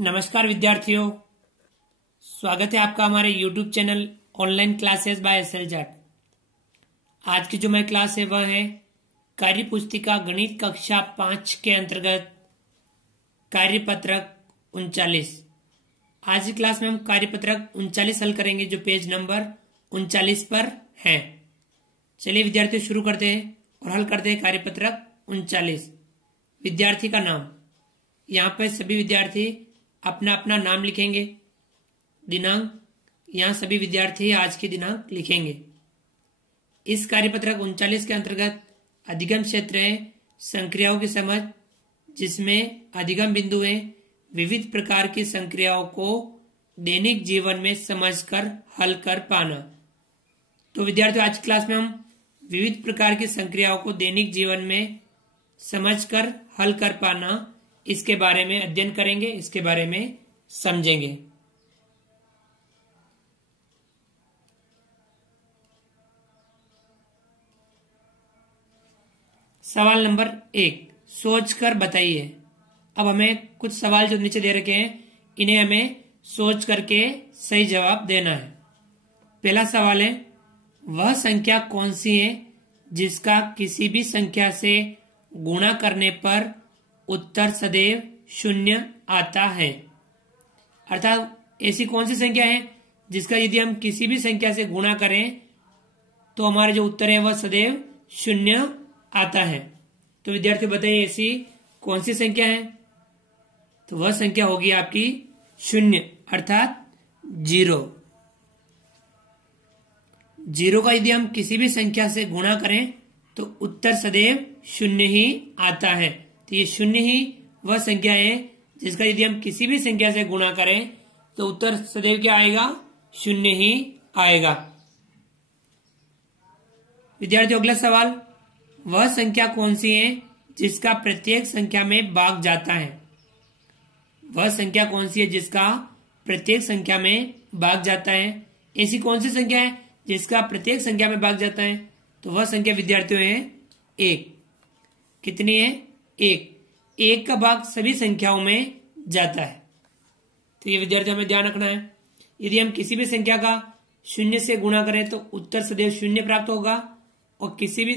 नमस्कार विद्यार्थियों, स्वागत है आपका हमारे YouTube channel online classes by SL Jat. आज की जो मैं क्लास है वह है कार्य पुस्तिका गणित कक्षा 5 के अंतर्गत कार्यपत्रक 39। आज की क्लास में हम कार्यपत्रक 39 हल करेंगे जो पेज नंबर 39 पर है। चलिए विद्यार्थियों शुरू करते हैं और हल करते हैं कार्यपत्रक 39। विद्यार्थी का नाम, यहाँ पर सभी विद्यार्थी अपना अपना नाम लिखेंगे। दिनांक, यहाँ सभी विद्यार्थी आज की दिनांक लिखेंगे। इस कार्यपत्रक 39 के अंतर्गत अधिगम क्षेत्र है संक्रियाओं की समझ, जिसमें अधिगम बिंदु है विविध प्रकार की संक्रियाओं को दैनिक जीवन में समझकर हल कर पाना। तो विद्यार्थियों आज की क्लास में हम विविध प्रकार की संक्रियाओं को दैनिक जीवन में समझकर हल कर पाना, इसके बारे में अध्ययन करेंगे, इसके बारे में समझेंगे। सवाल नंबर 1, सोचकर बताइए। अब हमें कुछ सवाल जो नीचे दे रखे हैं, इन्हें हमें सोच करके सही जवाब देना है। पहला सवाल है, वह संख्या कौन सी है जिसका किसी भी संख्या से गुणा करने पर उत्तर सदैव 0 आता है। अर्थात ऐसी कौन सी संख्या है जिसका यदि हम किसी भी संख्या से गुणा करें तो हमारे जो उत्तर है वह सदैव 0 आता है। तो विद्यार्थियों बताइए ऐसी कौन सी संख्या है? तो वह संख्या होगी आपकी 0 अर्थात 0। 0 का यदि हम किसी भी संख्या से गुणा करें तो उत्तर सदैव 0 ही आता है। तो ये 0 ही वह संख्या है जिसका यदि हम किसी भी संख्या से गुणा करें तो उत्तर सदैव क्या आएगा? 0 ही आएगा। विद्यार्थियों अगला सवाल, वह संख्या कौन सी है जिसका प्रत्येक संख्या में भाग जाता है? वह संख्या कौन सी है जिसका प्रत्येक संख्या में भाग जाता है? ऐसी कौन सी संख्या है जिसका प्रत्येक संख्या में भाग जाता है? तो वह संख्या विद्यार्थियों है 1। कितनी है? 1 का भाग सभी संख्याओं में जाता है। तो ये विद्यार्थियों में ध्यान रखना है। यदि हम किसी भी संख्या का 0 से गुणा करें तो उत्तर सदैव 0 प्राप्त होगा और किसी भी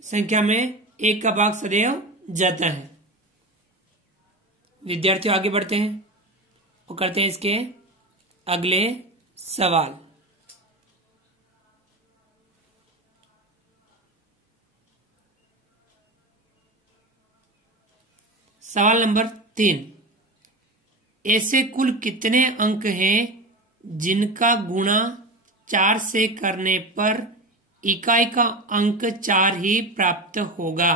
संख्या में 1 का भाग सदैव जाता है। विद्यार्थियों आगे बढ़ते हैं और करते हैं इसके अगले सवाल। सवाल नंबर 3, ऐसे कुल कितने अंक हैं जिनका गुणा 4 से करने पर इकाई का अंक 4 ही प्राप्त होगा?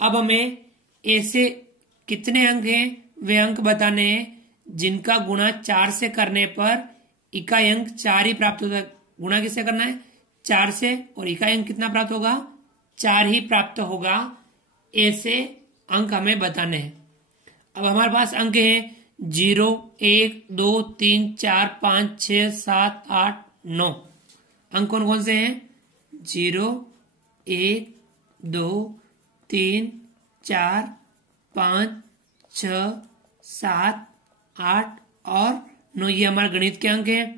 अब हमें ऐसे कितने अंक हैं वे अंक बताने हैं जिनका गुणा 4 से करने पर इकाई अंक 4 ही प्राप्त होगा। गुणा किससे करना है? 4 से, और इकाई अंक कितना प्राप्त होगा? 4 ही प्राप्त होगा। ऐसे अंक हमें बताने हैं। अब हमारे पास अंक हैं 0, 1, 2, 3, 4, 5, 6, 7, 8, 9। अंक कौन कौन से हैं? 0, 1, 2, 3, 4, 5, 6, 7, 8 और 9। ये हमारे गणित के अंक हैं।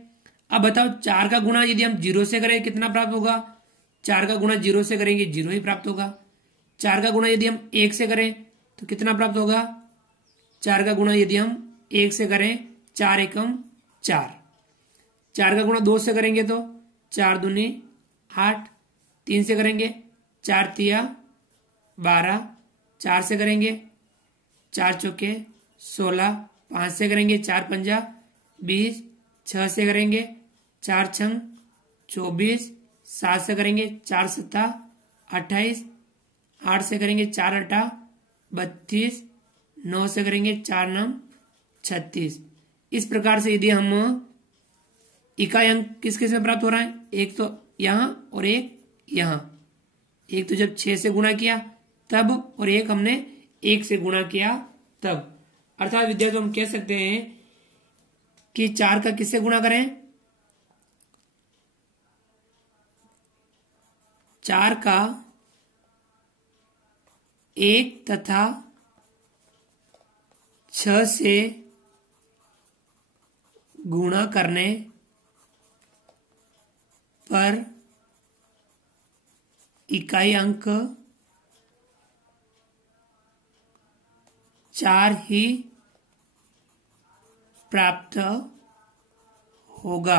अब बताओ 4 का गुणा यदि हम 0 से करें कितना प्राप्त होगा? 4 का गुणा 0 से करेंगे 0 ही प्राप्त होगा। 4 का गुणा यदि हम 1 से करें तो कितना प्राप्त होगा? 4 का गुणा यदि हम 1 से करें 4 एकम 4। 4 का गुणा 2 से करेंगे तो 4 दूनी 8। 3 से करेंगे 4 तिया 12। 4 से करेंगे 4 चौके 16। 5 से करेंगे 4 पंजा 20। 6 से करेंगे 4 छंग 24। 7 से करेंगे 4 सत्ता 28। 8 से करेंगे 4 अट्ठा 32। 9 से करेंगे 4 नम 36। इस प्रकार से यदि हम इकाई अंक किस किस में प्राप्त हो रहा है? एक तो यहां और एक यहां। एक तो जब 6 से गुणा किया तब, और एक हमने 1 से गुणा किया तब। अर्थात विद्यार्थियों हम कह सकते हैं कि 4 का किससे गुणा करें? 4 का 1 तथा 6 से गुणा करने पर इकाई अंक 4 ही प्राप्त होगा।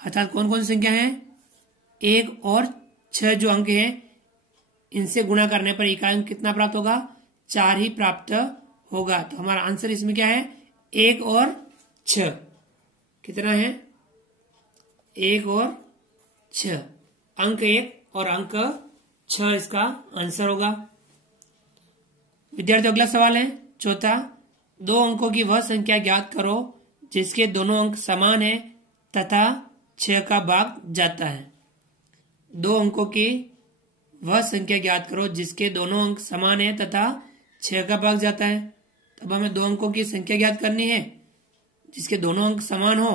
अर्थात कौन कौन सी संख्या है, 1 और 6 जो अंक है इनसे गुणा करने पर इकाई अंक कितना प्राप्त होगा, 4 ही प्राप्त होगा। तो हमारा आंसर इसमें क्या है, 1 और 6। कितना है, 1 और 6, अंक 1 और अंक 6 इसका आंसर होगा। विद्यार्थी अगला सवाल है चौथा, 2 अंकों की वह संख्या ज्ञात करो जिसके दोनों अंक समान है तथा 6 का भाग जाता है। 2 अंकों की वह संख्या ज्ञात करो जिसके दोनों अंक समान है तथा 6 का भाग जाता है। तब हमें 2 अंकों की संख्या ज्ञात करनी है जिसके दोनों अंक समान हो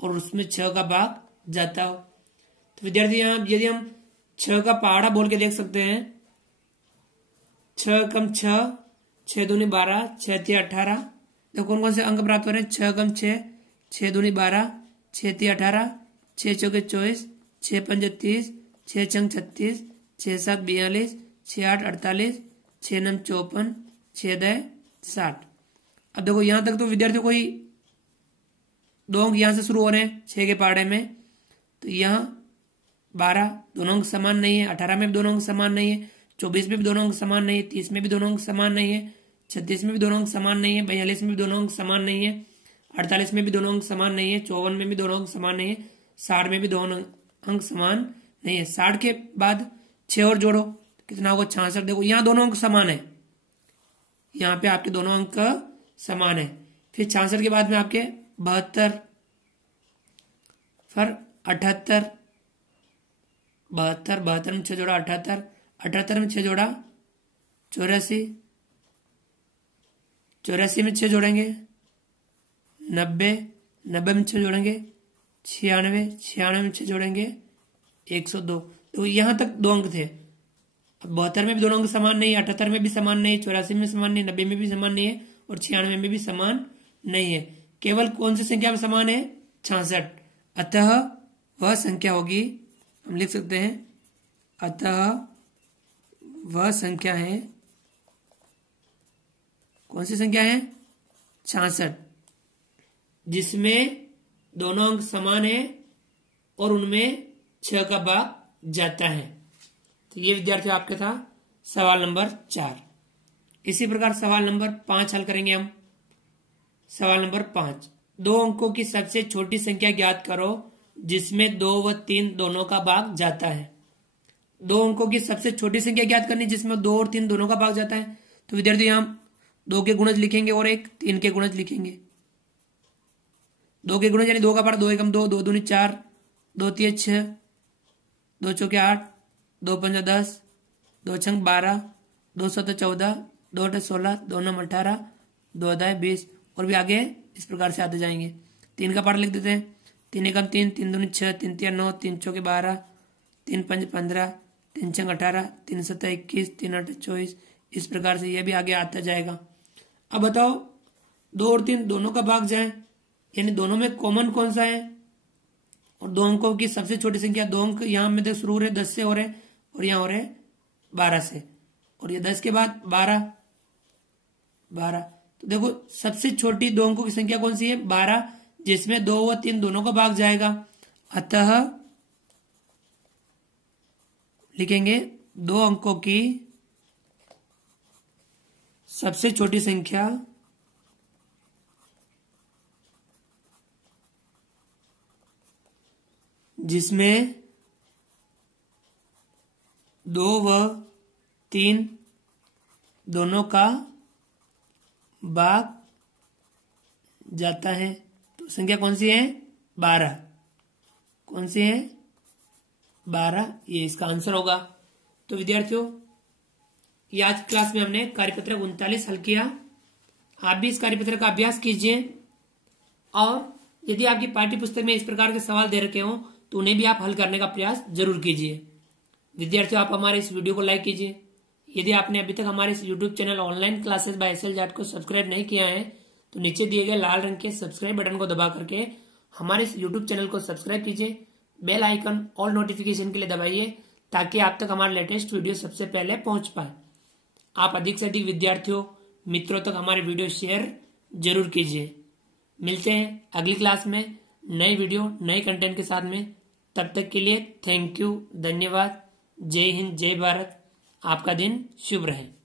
और उसमें 6 का भाग जाता हो। तो विद्यार्थी यहाँ यदि हम 6 का पहाड़ा बोल के देख सकते हैं, 6 कम 6, 6 दूनी 12, 6 तिया 18। देखो कौन कौन से अंक प्राप्त हो रहे हैं, 6 कम 6, 6 दूनी 12, 6 तिया 18, 6 चौके 24, 6 पंजे 30, 6 छंग 36, 6 7 42, 6 8 48, 6 9 54, 6 10 60। अब देखो यहां तक तो विद्यार्थियों कोई 2 अंक यहां से शुरू हो रहे हैं 6 के पहाड़े में, तो यहाँ 12 दोनों अंक समान नहीं है, 18 में भी दोनों अंक समान नहीं है, 24 में भी दोनों अंक समान नहीं है, 30 में भी दोनों अंक समान नहीं है, 36 में भी दोनों अंक समान नहीं है, 42 में भी दोनों अंक समान नहीं है, 48 में भी दोनों अंक समान नहीं है, 54 में भी दोनों अंक समान नहीं है, 60 में भी दोनों अंक समान नहीं है। 60 के बाद 6 और जोड़ो कितना होगा, 66। देखो यहाँ दोनों अंक समान है, यहाँ पे आपके दोनों अंक समान है। फिर 66 के बाद में आपके 72, फिर 78, 72 में 6 जोड़ा 78, 78 में 6 जोड़ा 84, 84 में 6 जोड़ेंगे 90, 90 में 6 जोड़ेंगे 96, 96 में 6 जोड़ेंगे 102। तो यहां तक 2 अंक थे। अब 72 में भी दोनों अंक समान नहीं है, 78 में भी समान नहीं, 84 में समान नहीं, 90 में भी समान नहीं है और 96 में भी समान नहीं है। केवल कौन सी संख्या में समान है, 66। अतः वह संख्या होगी, हम लिख सकते हैं, अतः वह संख्या है, कौन सी संख्या है, 66, जिसमें दोनों अंक समान है और उनमें 6 का भाग जाता है। तो ये विद्यार्थी आपका था सवाल नंबर 4। इसी प्रकार सवाल नंबर 5 हल करेंगे हम। सवाल नंबर 5, 2 अंकों की सबसे छोटी संख्या ज्ञात करो जिसमें 2 व 3 दोनों का भाग जाता है। 2 अंकों की सबसे छोटी संख्या ज्ञात करनी जिसमें 2 और 3 दोनों का भाग जाता है। तो विद्यार्थी यहाँ 2 के गुणज लिखेंगे और एक 3 के गुणज लिखेंगे। 2 के गुणज यानी 2 का पार 2 एकम 2, 2 दूनी 4, 2 तिया 6, 2 चौके 8, 2 पंजा 10, 2 छंग 12, 2 सत 14, 2 अठ 16, 2 नम 18, 2 अदाय 20 और भी आगे इस प्रकार से आते जाएंगे। 3 का पार लिख देते हैं, 3 एकम 3, 3 दूनी 6, 3 तिया 9, 3 चौके 12, 3 पंज 15, 3 छंग 18, 3 सत 21, 3 अठ 24। इस प्रकार से यह भी आगे आता जाएगा। अब बताओ 2 और 3 दोनों का भाग जाए, यानी दोनों में कॉमन कौन सा है, और 2 अंकों की सबसे छोटी संख्या, 2 अंक यहाँ में तो शुरू हो रहे 10 से हो रहे और यहाँ हो रहे 12 से, और ये 10 के बाद 12। तो देखो सबसे छोटी 2 अंकों की संख्या कौन सी है, 12, जिसमें 2 व 3 दोनों का भाग जाएगा। अतः लिखेंगे 2 अंकों की सबसे छोटी संख्या जिसमें 2 व 3 दोनों का भाग जाता है। तो संख्या कौन सी है, 12। कौन सी है, 12, ये इसका आंसर होगा। तो विद्यार्थियों ये आज क्लास में हमने कार्यपत्र 39 हल किया। आप भी इस कार्यपत्र का अभ्यास कीजिए और यदि आपकी पाठ्य पुस्तक में इस प्रकार के सवाल दे रखे हो तो उन्हें भी आप हल करने का प्रयास जरूर कीजिए। विद्यार्थियों आप हमारे इस वीडियो को लाइक कीजिए। यदि आपने अभी तक हमारे इस YouTube channel online classes bye SL Jat को सब्सक्राइब नहीं किया है तो नीचे दिए गए लाल रंग के सब्सक्राइब बटन को दबा करके हमारे इस यूट्यूब चैनल को सब्सक्राइब कीजिए, बेल आइकन ऑल नोटिफिकेशन के लिए दबाइए ताकि आप तक हमारा लेटेस्ट वीडियो सबसे पहले पहुंच पाए। आप अधिक से अधिक विद्यार्थियों मित्रों तक हमारे वीडियो शेयर जरूर कीजिए। मिलते हैं अगली क्लास में नई वीडियो नए कंटेंट के साथ में। तब तक के लिए थैंक यू, धन्यवाद। जय हिंद, जय भारत। आपका दिन शुभ रहे।